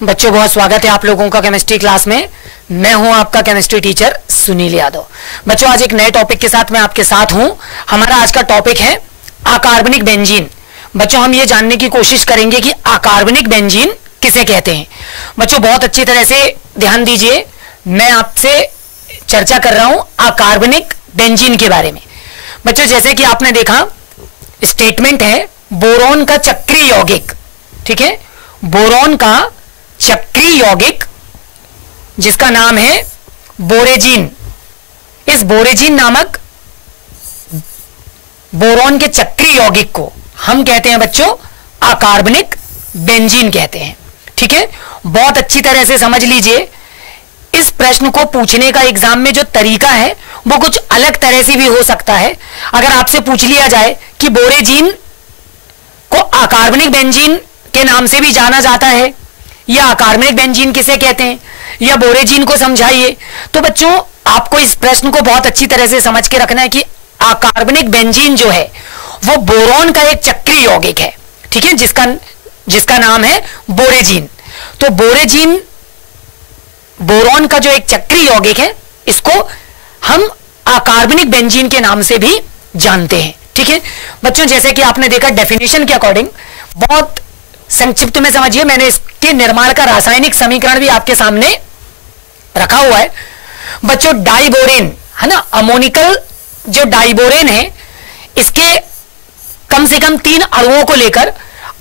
बच्चों बहुत स्वागत है आप लोगों का केमिस्ट्री क्लास में। मैं हूं आपका केमिस्ट्री टीचर सुनील यादव। बच्चों आज एक नए टॉपिक के साथ मैं आपके साथ हूं। हमारा आज का टॉपिक है अकार्बनिक बेंजीन। बच्चों हम ये जानने की कोशिश करेंगे कि अकार्बनिक बेंजीन किसे कहते हैं। बच्चों बहुत अच्छी तरह से ध्यान दीजिए, मैं आपसे चर्चा कर रहा हूं अकार्बनिक बेंजीन के बारे में। बच्चों जैसे कि आपने देखा स्टेटमेंट है बोरोन का चक्रीय यौगिक, ठीक है, बोरोन का चक्रीय यौगिक जिसका नाम है बोरेजीन। इस बोरेजीन नामक बोरोन के चक्रीय यौगिक को हम कहते हैं बच्चों अकार्बनिक बेंजीन कहते हैं, ठीक है। बहुत अच्छी तरह से समझ लीजिए, इस प्रश्न को पूछने का एग्जाम में जो तरीका है वो कुछ अलग तरह से भी हो सकता है। अगर आपसे पूछ लिया जाए कि बोरेजीन को अकार्बनिक बेंजीन के नाम से भी जाना जाता है या अकार्बनिक बेंजीन किसे कहते हैं या बोरेजीन को समझाइए, तो बच्चों आपको इस प्रश्न को बहुत अच्छी तरह से समझ के रखना है कि अकार्बनिक बेंजीन जो है वो बोरोन का एक चक्रीय यौगिक है, ठीक है, जिसका नाम है बोरेजीन। तो बोरेजीन बोरोन का जो एक चक्रीय यौगिक है इसको हम अकार्बनिक बेंजीन के नाम से भी जानते हैं, ठीक है। बच्चों जैसे कि आपने देखा डेफिनेशन के अकॉर्डिंग, बहुत संक्षिप्त में समझिए, मैंने इसके निर्माण का रासायनिक समीकरण भी आपके सामने रखा हुआ है। बच्चों डाइबोरेन है ना, अमोनिकल जो डाइबोरेन है इसके कम से कम 3 अणुओं को लेकर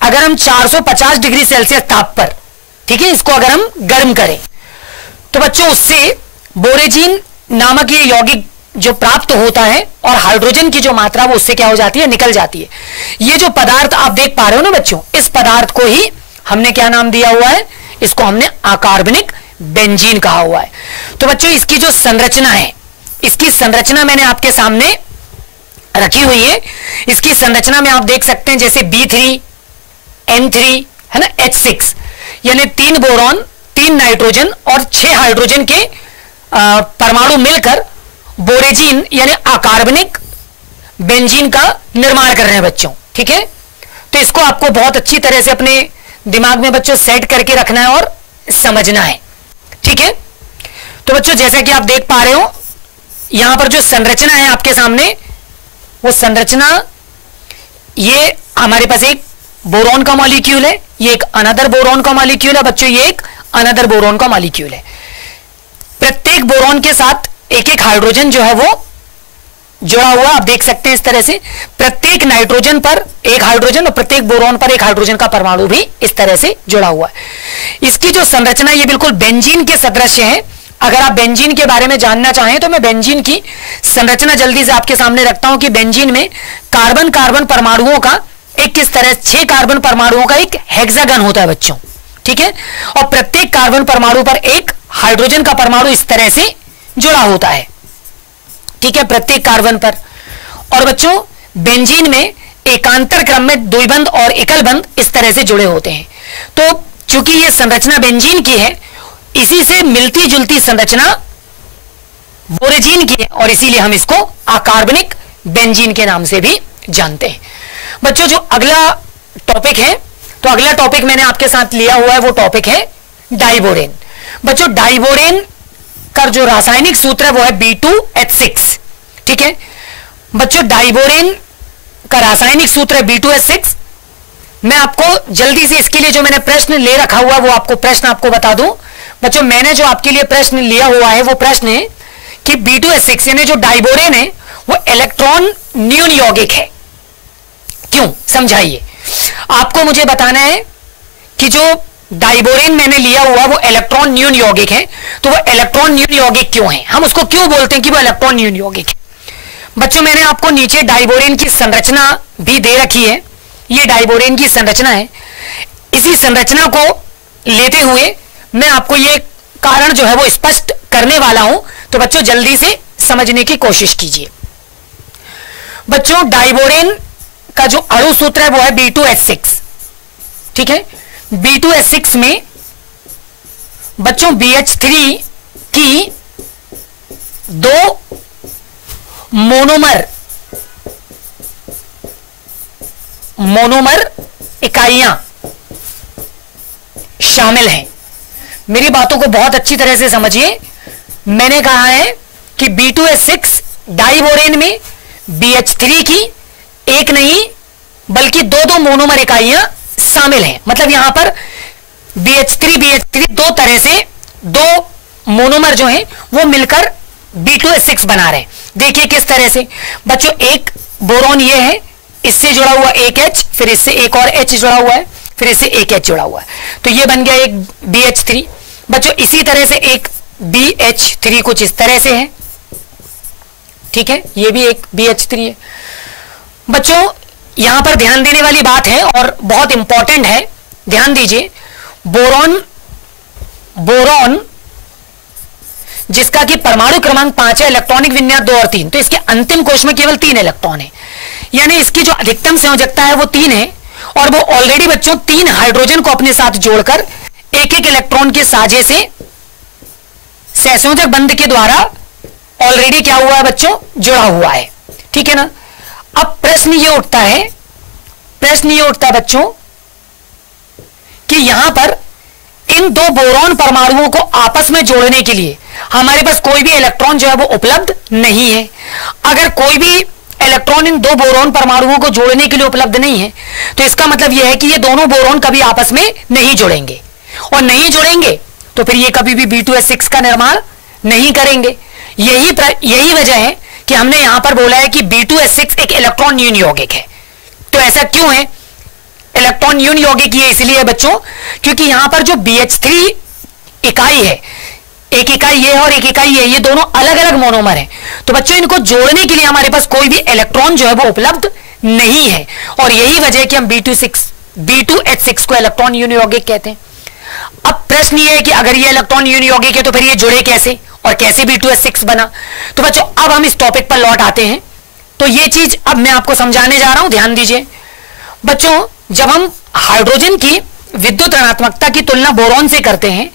अगर हम 450 डिग्री सेल्सियस ताप पर, ठीक है, इसको अगर हम गर्म करें तो बच्चों उससे बोरेजीन नामक ये यौगिक जो प्राप्त होता है और हाइड्रोजन की जो मात्रा वो उससे क्या हो जाती है, निकल जाती है। ये जो पदार्थ आप देख पा रहे हो ना बच्चों, इस पदार्थ को ही हमने क्या नाम दिया हुआ है, इसको हमने अकार्बनिक बेंजीन कहा हुआ है। तो बच्चों इसकी जो संरचना है, इसकी संरचना मैंने आपके सामने रखी हुई है। इसकी संरचना में आप देख सकते हैं जैसे B3 N3 है ना, H6 यानी 3 बोरॉन 3 नाइट्रोजन और 6 हाइड्रोजन के परमाणु मिलकर बोरेजीन यानी अकार्बनिक बेंजीन का निर्माण कर रहे हैं बच्चों, ठीक है। तो इसको आपको बहुत अच्छी तरह से अपने दिमाग में बच्चों सेट करके रखना है और समझना है, ठीक है। तो बच्चों जैसा कि आप देख पा रहे हो यहां पर जो संरचना है आपके सामने, वो संरचना ये हमारे पास एक बोरॉन का मॉलिक्यूल है, ये एक अनदर बोरॉन का मॉलिक्यूल है बच्चों, ये एक अनदर बोरॉन का मॉलिक्यूल है। प्रत्येक बोरॉन के साथ एक एक हाइड्रोजन जो है वो जुड़ा हुआ आप देख सकते हैं इस तरह से। प्रत्येक नाइट्रोजन पर एक हाइड्रोजन और प्रत्येक बोरॉन पर एक हाइड्रोजन का परमाणु भी इस तरह से जुड़ा हुआ है। इसकी जो संरचना ये बिल्कुल बेंजीन के सदृश है। अगर आप बेंजीन के बारे में जानना चाहें तो मैं बेंजीन की संरचना जल्दी से आपके सामने रखता हूं कि बेंजीन में कार्बन कार्बन परमाणुओं का एक किस तरह 6 कार्बन परमाणुओं का एक हेक्सागन होता है बच्चों, ठीक है, और प्रत्येक कार्बन परमाणु पर एक हाइड्रोजन का परमाणु इस तरह से जुड़ा होता है, ठीक है, प्रत्येक कार्बन पर। और बच्चों बेंजीन में एकांतर क्रम में द्विबंध और एकल बंध इस तरह से जुड़े होते हैं। तो चूंकि यह संरचना बेंजीन की है, इसी से मिलती जुलती संरचना बोरेजीन की है और इसीलिए हम इसको अकार्बनिक बेंजीन के नाम से भी जानते हैं। बच्चों जो अगला टॉपिक है, तो अगला टॉपिक मैंने आपके साथ लिया हुआ है, वो टॉपिक है डाइबोरेन। बच्चों डाइबोरेन का जो रासायनिक सूत्र है वो है B2H6, ठीक है। बच्चों डाइबोरेन का रासायनिक सूत्र है B2H6। मैं आपको जल्दी से इसके लिए जो मैंने प्रश्न ले रखा हुआ है वो आपको प्रश्न आपको बता दूं। बच्चों मैंने जो आपके लिए प्रश्न लिया हुआ है वो प्रश्न है कि B2H6 यानी जो डाइबोरेन है वो इलेक्ट्रॉन न्यून यौगिक है, क्यों, समझाइए। आपको मुझे बताना है कि जो डाइबोरेन मैंने लिया हुआ वो इलेक्ट्रॉन न्यून यौगिक है, तो वो इलेक्ट्रॉन न्यून यौगिक क्यों है, हम उसको क्यों बोलते हैं कि वो इलेक्ट्रॉन न्यून यौगिक है। बच्चों मैंने आपको नीचे डाइबोरेन की संरचना भी दे रखी है, ये डाइबोरेन की संरचना है। इसी संरचना को लेते हुए मैं आपको ये कारण जो है वो स्पष्ट करने वाला हूं, तो बच्चों जल्दी से समझने की कोशिश कीजिए। बच्चों डाइबोरेन का जो अणु सूत्र है वो है B2H6, ठीक है। B2H6 में बच्चों BH3 की 2 मोनोमर इकाइयां शामिल हैं, मेरी बातों को बहुत अच्छी तरह से समझिए। मैंने कहा है कि B2H6 डाइबोरेन में BH3 की एक नहीं बल्कि दो मोनोमर इकाइयां शामिल हैं। मतलब यहां पर BH3 दो तरह से दो मोनोमर जो हैं वो मिलकर B2H6 बना रहे हैं। देखिए किस तरह से बच्चों, एक बोरॉन ये है, इससे जुड़ा हुआ एक H, फिर इससे एक और H जुड़ा हुआ है, फिर इससे एक H जुड़ा हुआ है, तो ये बन गया एक BH3। बच्चों इसी तरह से एक BH3 कुछ इस तरह से है, ठीक है, ये भी एक BH3 है। बच्चों यहां पर ध्यान देने वाली बात है और बहुत इंपॉर्टेंट है, ध्यान दीजिए। बोरॉन जिसका कि परमाणु क्रमांक 5 है, इलेक्ट्रॉनिक विन्यास 2 और 3, तो इसके अंतिम कोश में केवल 3 इलेक्ट्रॉन है, यानी इसकी जो अधिकतम संयोजकता है वो 3 है, और वो ऑलरेडी बच्चों 3 हाइड्रोजन को अपने साथ जोड़कर एक एक इलेक्ट्रॉन के साझे से सहसंयोजक बंध के द्वारा ऑलरेडी क्या हुआ है बच्चों, जुड़ा हुआ है, ठीक है ना। अब प्रश्न ये उठता है बच्चों कि यहां पर इन दो बोरॉन परमाणुओं को आपस में जोड़ने के लिए हमारे पास कोई भी इलेक्ट्रॉन जो है वो उपलब्ध नहीं है। अगर कोई भी इलेक्ट्रॉन इन दो बोरॉन परमाणुओं को जोड़ने के लिए उपलब्ध नहीं है, तो इसका मतलब यह है कि ये दोनों बोरॉन कभी आपस में नहीं जुड़ेंगे, और नहीं जुड़ेंगे तो फिर ये कभी भी B2H6 का निर्माण नहीं करेंगे। यही वजह है कि हमने यहां पर बोला है कि B2H6 एक इलेक्ट्रॉन न्यून यौगिक है। तो ऐसा क्यों है, इलेक्ट्रॉन न्यून यौगिक ये इसलिए है बच्चों क्योंकि यहां पर जो BH3 इकाई है, एक इकाई ये है और एक इकाई ये, ये दोनों अलग अलग मोनोमर हैं। तो बच्चों इनको जोड़ने के लिए हमारे पास कोई भी इलेक्ट्रॉन जो है वो उपलब्ध नहीं है, और यही वजह है कि हम B2H6 को इलेक्ट्रॉन न्यून यौगिक कहते हैं। अब प्रश्न ये है कि अगर ये इलेक्ट्रॉन न्यून यौगिक है तो फिर ये जुड़े कैसे और कैसे B2H6 बना। तो बच्चों अब हम इस टॉपिक पर लौट आते हैं। तो ये चीज अब मैं आपको समझाने जा रहा हूं, ध्यान दीजिए बच्चों। जब हम हाइड्रोजन की विद्युत ऋणात्मकता की तुलना बोरॉन से करते हैं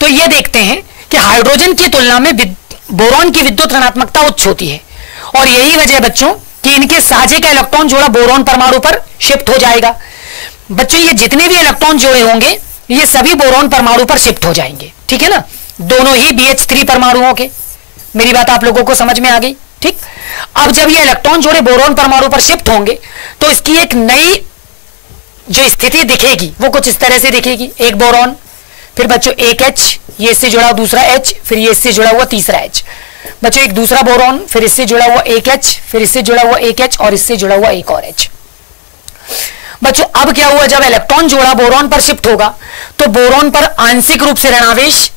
तो ये देखते हैं कि हाइड्रोजन की तुलना में बोरॉन की विद्युत ऋणात्मकता उच्च होती है, और यही वजह है बच्चों कि इनके साझे का इलेक्ट्रॉन जोड़ा बोरॉन परमाणु पर शिफ्ट हो जाएगा। बच्चों ये जितने भी इलेक्ट्रॉन जोड़े होंगे ये सभी बोरॉन परमाणु पर शिफ्ट हो जाएंगे, ठीक है ना, दोनों ही BH3 परमाणुओं के। मेरी बात आप लोगों को समझ में आ गई, ठीक। अब जब ये इलेक्ट्रॉन जोड़े बोरॉन परमाणु पर शिफ्ट होंगे तो इसकी एक नई जो स्थिति दिखेगी वो कुछ इस तरह से दिखेगी। एक बोरॉन, फिर बच्चों एक H, ये इससे जुड़ा हुआ दूसरा H, फिर ये इससे जुड़ा हुआ तीसरा H। बच्चों एक दूसरा बोरॉन, फिर इससे जुड़ा हुआ एक H, फिर इससे जुड़ा हुआ एक H और इससे जुड़ा हुआ एक और H। बच्चों अब क्या हुआ, जब इलेक्ट्रॉन जोड़ा बोरॉन पर शिफ्ट होगा तो बोरॉन पर आंशिक रूप से ऋणावेश,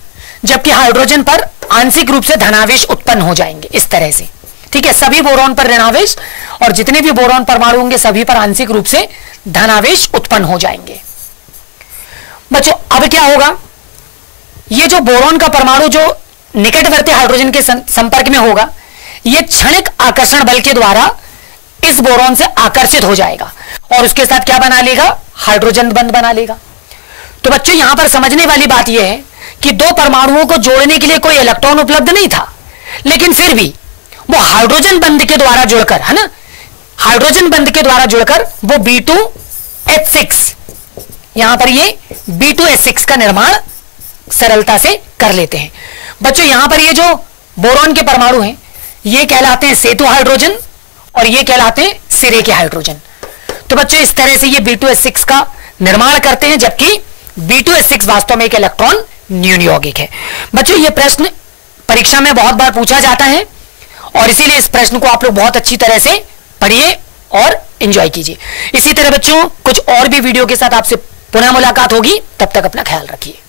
जबकि हाइड्रोजन पर आंशिक रूप से धनावेश उत्पन्न हो जाएंगे, इस तरह से, ठीक है। सभी बोरॉन पर ऋणावेश और जितने भी बोरॉन परमाणु होंगे सभी पर आंशिक रूप से धनावेश उत्पन्न हो जाएंगे। बच्चों अब क्या होगा, ये जो बोरॉन का परमाणु जो निकटवर्ती हाइड्रोजन के संपर्क में होगा, ये क्षणिक आकर्षण बल के द्वारा इस बोरॉन से आकर्षित हो जाएगा और उसके साथ क्या बना लेगा, हाइड्रोजन बंध बना लेगा। तो बच्चों यहां पर समझने वाली बात यह है कि दो परमाणुओं को जोड़ने के लिए कोई इलेक्ट्रॉन उपलब्ध नहीं था, लेकिन फिर भी वो हाइड्रोजन बंध के द्वारा जुड़कर, है ना, हाइड्रोजन बंध के द्वारा जुड़कर वो B2H6, यहां पर ये B2H6 का निर्माण सरलता से कर लेते हैं। बच्चों यहां पर ये जो बोरॉन के परमाणु हैं ये कहलाते हैं सेतु हाइड्रोजन और ये कहलाते हैं सिरे के हाइड्रोजन। तो बच्चों इस तरह से ये B2H6 का निर्माण करते हैं, जबकि B2H6 वास्तव में एक इलेक्ट्रॉन न्यून यौगिक है। बच्चों ये प्रश्न परीक्षा में बहुत बार पूछा जाता है और इसीलिए इस प्रश्न को आप लोग बहुत अच्छी तरह से पढ़िए और एंजॉय कीजिए। इसी तरह बच्चों कुछ और भी वीडियो के साथ आपसे पुनः मुलाकात होगी, तब तक अपना ख्याल रखिए।